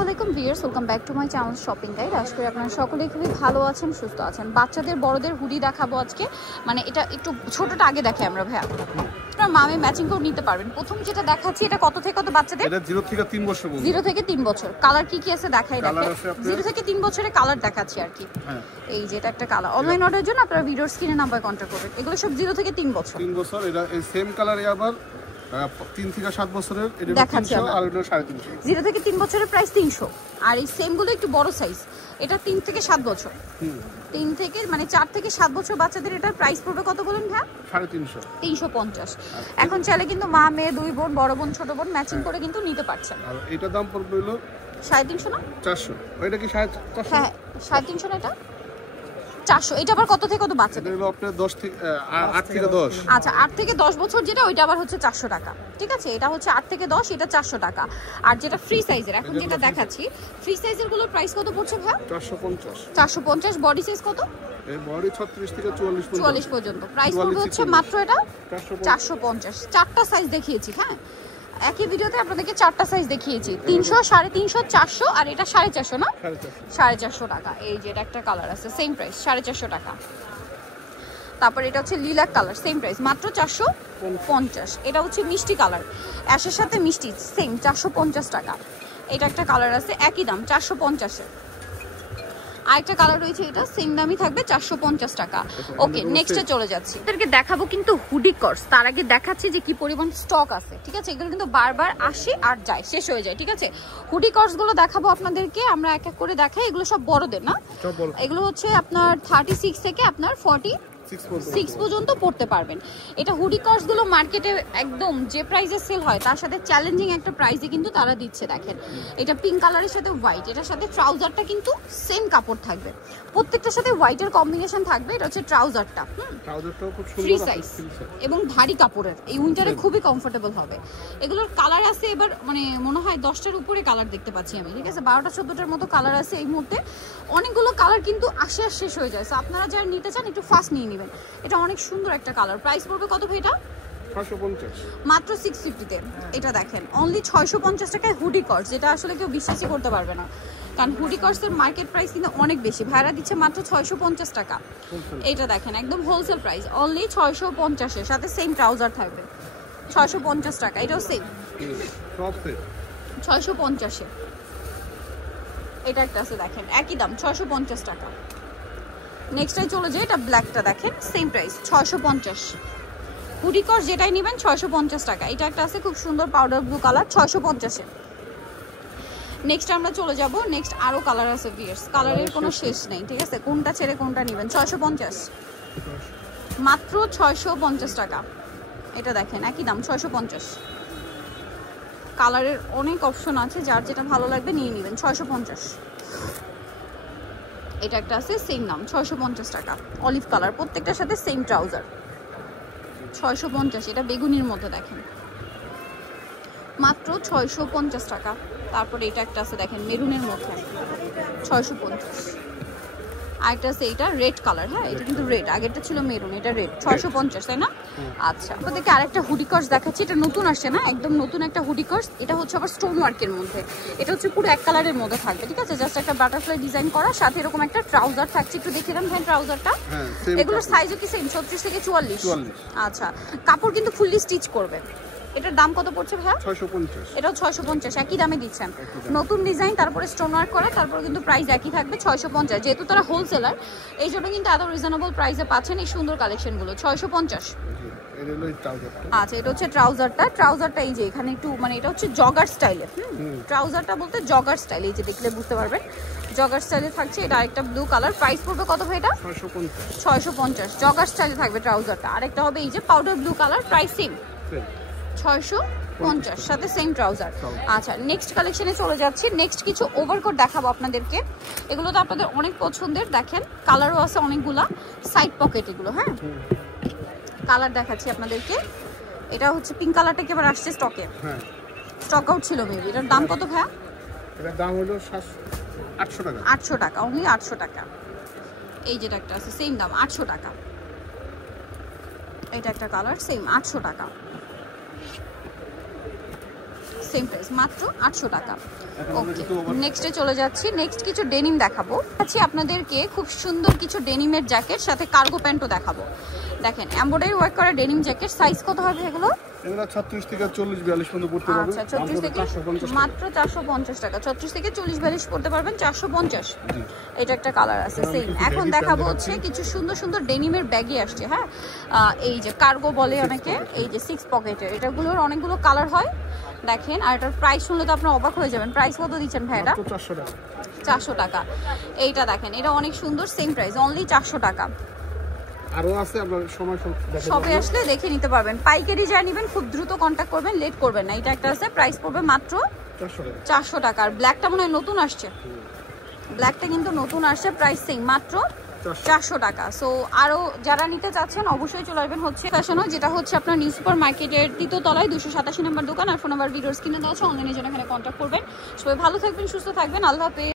আসসালামু আলাইকুম viewers, welcome back to my channel shopping guide. আশা করি আপনারা সকলেই খুবই ভালো আছেন, সুস্থ আছেন। বাচ্চাদের বড়দের হুডি দেখাবো আজকে। মানে এটা একটু ছোটটা আগে দেখাই আমরা ভাইয়া, আপনারা মামে ম্যাচিং করে নিতে পারবেন। প্রথম যেটা দেখাচ্ছি এটা কত থেকে কত বাচ্চাদের? এটা 0 থেকে 3 বছর পর্যন্ত। 0 থেকে 3 বছর। কালার কি কি আছে দেখাই দেখেন। 0 থেকে 3 বছরের কালার দেখাচ্ছি আর কি। হ্যাঁ, এই যে এটা একটা কালার। অনলাইন অর্ডারের জন্য আপনারা ভিডিওর স্ক্রিনে নাম্বার কন্টাক্ট করবেন। এগুলো সব 0 থেকে 3 বছর। 3 বছর। এটা এই সেম কালারে আবার 3 থেকে 7 বছরের। এটা দেখাচ্ছি 300 আর এটা 350। 0 থেকে 3 বছরের প্রাইস 300। আর এই সেম গুলো একটু বড় সাইজ, এটা 3 থেকে 7 বছর। 3 থেকে মানে 4 থেকে 7 বছর বাচ্চাদের এটার প্রাইস পড়বে কত বলেন ভাই? 350। 350। এখন চাইলে কিন্তু মা মেয়ে দুই বোন, বড় বোন ছোট বোন ম্যাচিং করে কিন্তু নিতে পারছেন। আর এটার দাম পড়বে হলো 350 না 400। ওইটা কি 450? হ্যাঁ 350 না, এটা 400। এটা আবার কত থেকে কত বাচ্চাদের? এটা হলো আপনার 10 থেকে 8 থেকে 10। আচ্ছা 8 থেকে 10 বছর যেটা, ওইটা আবার হচ্ছে 400 টাকা। ঠিক আছে, এটা হচ্ছে 8 থেকে 10, এটা 400 টাকা। আর যেটা ফ্রি সাইজের এখন যেটা দেখাচ্ছি, ফ্রি সাইজের গুলোর প্রাইস কত পড়ছে ভাই? 450। 450। বডি সাইজ কত? এই বডি 36 থেকে 44 পর্যন্ত। প্রাইস পড়বে হচ্ছে মাত্র এটা 450। চারটা সাইজ দেখিয়েছি। হ্যাঁ, একই ভিডিওতে আপনাদেরকে চারটা সাইজ দেখিয়েছি। 300, 350, 400 আর এটা 450 না? 450 টাকা। এই যে এটা একটা কালার আছে, সেম প্রাইস 450 টাকা। তারপর এটা হচ্ছে লিলাক কালার, সেম প্রাইস মাত্র 450। এটা হচ্ছে মিষ্টি কালার, অ্যাশের সাথে মিষ্টি, সেম 450 টাকা। এটা একটা কালার আছে একই দাম 450 এর। আরেকটা কালার রয়েছে, এটা সেম দামই থাকবে 450 টাকা। ওকে, নেক্সটে চলে যাচ্ছি। এদেরকে দেখাবো কিন্তু হুডি কর্স। তার আগে দেখাচ্ছি যে কি পরিমাণ স্টক আছে। ঠিক আছে, এগুলো কিন্তু বারবার আসে আর যায়, শেষ হয়ে যায়। ঠিক আছে, হুডি কর্স গুলো দেখাবো আপনাদেরকে, আমরা এক এক করে দেখাই। এগুলো সব বড়দের না, এগুলো হচ্ছে আপনার 36 থেকে আপনার 46 পর্যন্ত পড়তে পারবেন। এটা হুডি কর্স গুলো মার্কেটে একদম যে প্রাইসে সেল হয় তার সাথে চ্যালেঞ্জিং একটা প্রাইসে কিন্তু তারা দিচ্ছে। দেখেন, এটা পিঙ্ক কালারের সাথে হোয়াইট, এটার সাথে ট্রাউজারটা কিন্তু সেম কাপড় থাকবে, প্রত্যেকটার সাথে হোয়াইটের কম্বিনেশন থাকবে। এটা হচ্ছে ট্রাউজারটা, ট্রাউজারটাও খুব সুন্দর, ফ্রি সাইজ এবং ভারী কাপড়ের, এই উইন্টারে খুবই কমফোর্টেবল হবে। এগুলোর কালার আছে এবার মানে মনে হয় 10টার উপরে কালার দেখতে পাচ্ছি আমি। ঠিক আছে, 12টা 14টার মতো কালার আছে এই মুহূর্তে। অনেকগুলো কালার কিন্তু আসে আর শেষ হয়ে যায়। সো আপনারা যারা নিতে চান একটু ফাস্ট নিয়ে নেবেন। এটা অনেক সুন্দর একটা কালার। প্রাইস পড়বে কত ভাই? এটা 650 মাত্র 650 তে। এটা দেখেন অনলি 650 টাকায় হুডি কর্স, যেটা আসলে কেউ বিশ্বাসই করতে পারবে না, কারণ হুডি কর্সের মার্কেট প্রাইস কিন্তু অনেক বেশি। ভাড়া দিচ্ছে মাত্র 650 টাকা। এটা দেখেন একদম হোলসেল প্রাইস, অনলি 650 এর সাথে সেম ট্রাউজার থাকবে। 650 টাকা। এটাও সেম 650 এ। এটা একটা আছে দেখেন একই দাম 650 টাকা। নেক্সটে চলে যায়, এটা ব্ল্যাকটা দেখেন সেম প্রাইস 650। হুডি কর্স যেটাই নেবেন 650 টাকা। এটা একটা আছে খুব সুন্দর পাউডার ব্লু কালার 650 এ। নেক্সট আমরা চলে যাব, নেক্সট আরো কালার আছে ভিউয়ার্স, কালারের কোনো শেষ নেই। ঠিক আছে, কোনটা ছেড়ে কোনটা নেবেন। 650 মাত্র 650 টাকা। এটা দেখেন একই দাম 650। কালারের অনেক অপশন আছে, যার যেটা ভালো লাগবে নিয়ে নেবেন। 650। এটা একটা আছে সেম দাম 650 টাকা, অলিভ কালার, প্রত্যেকটার সাথে সেম ট্রাউজার 650। এটা বেগুনির মধ্যে দেখেন মাত্র 650 টাকা। তারপরে এটা একটা আছে দেখেন মেরুনের মধ্যে 650। আরেকটা আছে এটা রেড কালার। হ্যাঁ, এটা কিন্তু রেড, আগেরটা ছিল মেরুন, এটা রেড 650, তাই না? আচ্ছা, আপনাদেরকে আরেকটা হুডি কর্স দেখাচ্ছি। এটা নতুন আসছে না, একদম নতুন একটা হুডি কর্স। এটা হচ্ছে আবার স্টোন ওয়ার্কের মধ্যে, এটা হচ্ছে পুরো এক কালারের মধ্যে থাকবে। ঠিক আছে, জাস্ট একটা বাটারফ্লাই ডিজাইন করা, সাথে এরকম একটা ট্রাউজার থাকছে। একটু দেখে দেন ভাই ট্রাউজারটা। এগুলোর সাইজও কি সেম 36 থেকে 44? আচ্ছা, কাপড় কিন্তু ফুললি স্টিচ করবে। এটার দাম কত পড়ছে ভাইয়া? 650। এটাও 650, একই দামে দিচ্ছেন। নতুন ডিজাইন, তারপরে স্টোন ওয়ার্ক করা, তারপরে কিন্তু প্রাইস একই থাকবে 650। যেহেতু তারা হোলসেলার, এই জন্য কিন্তু এত রিজনেবল প্রাইসে পাচ্ছেন এই সুন্দর কালেকশনগুলো 650। আচ্ছা, এটা হচ্ছে ট্রাউজারটা। ট্রাউজারটা এই যে এখানে একটু মানে এটা হচ্ছে জগার স্টাইলে। ট্রাউজারটা বলতে জগার স্টাইল, এই যে দেখলে বুঝতে পারবেন জগার স্টাইলে থাকছে। এটা আরেকটা ব্লু কালার। প্রাইস পড়বে কত ভাই? এটা 650। জগার স্টাইলে থাকবে ট্রাউজারটা। আরেকটা হবে এই যে powder blue colour, price same 650, সাথে সেম ট্রাউজার। আচ্ছা, নেক্সট কালেকশনে চলে যাচ্ছি। নেক্সট কিছু ওভারকোট দেখাবো আপনাদেরকে। এগুলো তো আপনাদের অনেক পছন্দের, দেখেন কালারও আছে অনেকগুলা, সাইড পকেট এগুলো। হ্যাঁ, কালার দেখাচ্ছি আপনাদেরকে। এটা হচ্ছে পিঙ্ক কালারটা কি এবার আসছে স্টকে? হ্যাঁ, স্টক আউট ছিল মেবি। এটার দাম কত ভাইয়া? এটার দাম হলো 800 টাকা। 800 টাকা, অনলি 800 টাকা। এই যেটা একটা আছে সেম দাম 800 টাকা। এটা একটা কালার সেম 800 টাকা। সেম প্রাইস, মাত্র 800 টাকা। ওকে, নেক্সটে চলে যাচ্ছি। নেক্সট কিছু ডেনিম দেখাবো। আচ্ছা, আপনাদেরকে খুব সুন্দর কিছু ডেনিমের জ্যাকেট, সাথে কার্গো প্যান্টও দেখাবো। দেখেন এমব্রয়ডারি ওয়ার্ক করা ডেনিম জ্যাকেট। সাইজ কত হবে এগুলো? এগুলো 36 থেকে 40 42 পর্যন্ত পড়তে পারবে। আচ্ছা, 36 থেকে মাত্র 450 টাকা। 36 থেকে 40 42 পড়তে পারবেন 450। এটা একটা কালার আছে সেম। এখন দেখাবো হচ্ছে কিছু সুন্দর সুন্দর ডেনিমের ব্যাগই আসছে। হ্যাঁ, এই যে কার্গো বলে অনেকে, এই যে 6 পকেটের, এটাগুলোর অনেকগুলো কালার হয় দেখেন। আর এটার প্রাইস শুনলে তো আপনারা অবাক হয়ে যাবেন। প্রাইস কত দিচ্ছেন ভাই এটা? 400 টাকা। 400 টাকা। এইটা দেখেন, এটা অনেক সুন্দর, সেম প্রাইস, অনলি 400 টাকা। আরো আছে, আপনার সময় সবে আসলে দেখে নিতে পারবেন। পাইকারি যা নেবেন খুব দ্রুত কন্ট্যাক্ট করবেন, লেট করবেন না। এটা একটা আছে, প্রাইস পড়বে মাত্র 400 টাকা। আর ব্ল্যাকটা মনে হয় নতুন আসছে, ব্ল্যাকটা কিন্তু নতুন আসছে, প্রাইস সেম, মাত্র 400 টাকা। সো আরো যারা নিতে চাচ্ছেন অবশ্যই চলে আসবেন হচ্ছে ফ্যাশনও, যেটা হচ্ছে আপনার নিউ সুপার মার্কেটের 3য় তলায় 287 নম্বর দোকান। আর ফোন নাম্বার ভিডিওস কিনে দেওয়া আছে, অনলাইনে জন্য এখানে কন্ট্যাক্ট করবেন। সবাই ভালো থাকবেন, সুস্থ থাকবেন, আল্লাহ হাফেজ।